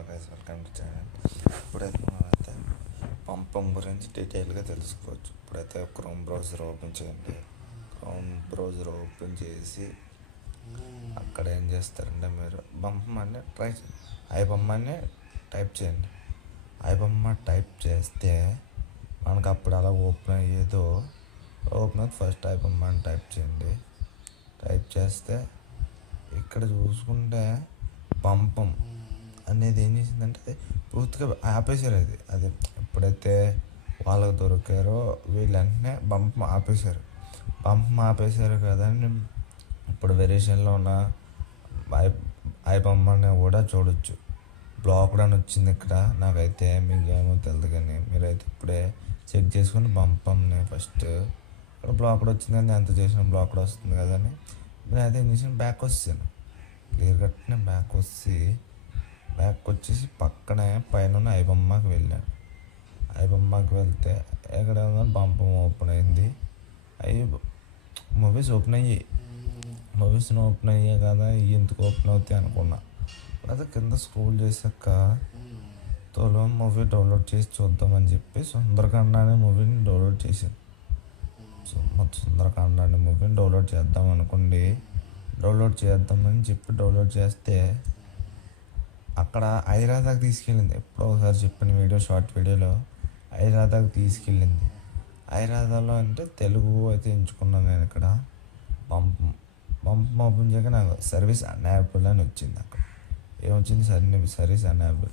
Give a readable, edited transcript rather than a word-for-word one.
Hello guys, welcome to channel. ఇప్పుడైతే మనమైతే పంపం గురించి డీటెయిల్గా తెలుసుకోవచ్చు. ఇప్పుడైతే క్రోమ్ బ్రౌజర్ ఓపెన్ చేయండి. క్రోమ్ బ్రౌజర్ ఓపెన్ చేసి అక్కడ ఏం చేస్తారంటే మీరు పంపమని ఐబొమ్మని టైప్ చేయండి. ఐబొమ్మ టైప్ చేస్తే మనకు అప్పుడు అలా ఓపెన్ అయ్యేదో ఓపెన్ అవుతుంది. ఫస్ట్ ఐబొమ్మ అని టైప్ చేయండి. టైప్ చేస్తే ఇక్కడ చూసుకుంటే పంపం అనేది ఏం చేసిందంటే పూర్తిగా ఆపేశారు. అది ఎప్పుడైతే వాళ్ళకు దొరికారో వీళ్ళు వెంటనే పంపం ఆపేశారు. పంపం ఆపేశారు కదా అని ఇప్పుడు వెరియేషన్లో ఉన్న ఐబొమ్మని కూడా చూడొచ్చు. బ్లాక్డ్ అని వచ్చింది ఇక్కడ. నాకైతే మీకు ఏమో తెలియదు, కానీ మీరైతే ఇప్పుడే చెక్ చేసుకుని పంపంని ఫస్ట్ ఇక్కడ బ్లాక్డ్ వచ్చింది కానీ ఎంత చేసిన బ్లాక్డ్ వస్తుంది కదా అని నేనైతే ఏం చేసాను, బ్యాక్ వచ్చాను. క్లియర్ కట్టిన బ్యాక్ వచ్చేసి పక్కనే పైన ఐబొమ్మకి వెళ్ళాను. ఐబొమ్మకి వెళ్తే ఎక్కడ పంపం ఓపెన్ అయింది. అవి మూవీస్ ఓపెన్ అయ్యాయి కదా, ఎందుకు ఓపెన్ అవుతాయి అనుకున్నా. అదే కింద స్క్రోల్ చేశాక తోలో మూవీ డౌన్లోడ్ చేసి చూద్దామని చెప్పి సుందరకాండ అనే మూవీని డౌన్లోడ్ చేశాను. సుందరకాండ అనే మూవీని డౌన్లోడ్ చేద్దాం అనుకోండి. డౌన్లోడ్ చేద్దామని చెప్పి డౌన్లోడ్ చేస్తే అక్కడ ఐరాదాకి తీసుకెళ్ళింది. ఎప్పుడో ఒకసారి చెప్పిన షార్ట్ వీడియోలో ఐరాదాకి తీసుకెళ్ళింది. ఐరాదాలో అంటే తెలుగు అయితే ఎంచుకున్నాను నేను. ఇక్కడ పంపం ఓపెన్ చేయక నాకు సర్వీస్ అన్యాబుల్ అని వచ్చింది. అక్కడ ఏమొచ్చింది, సర్వీస్ అన్యాబుల్.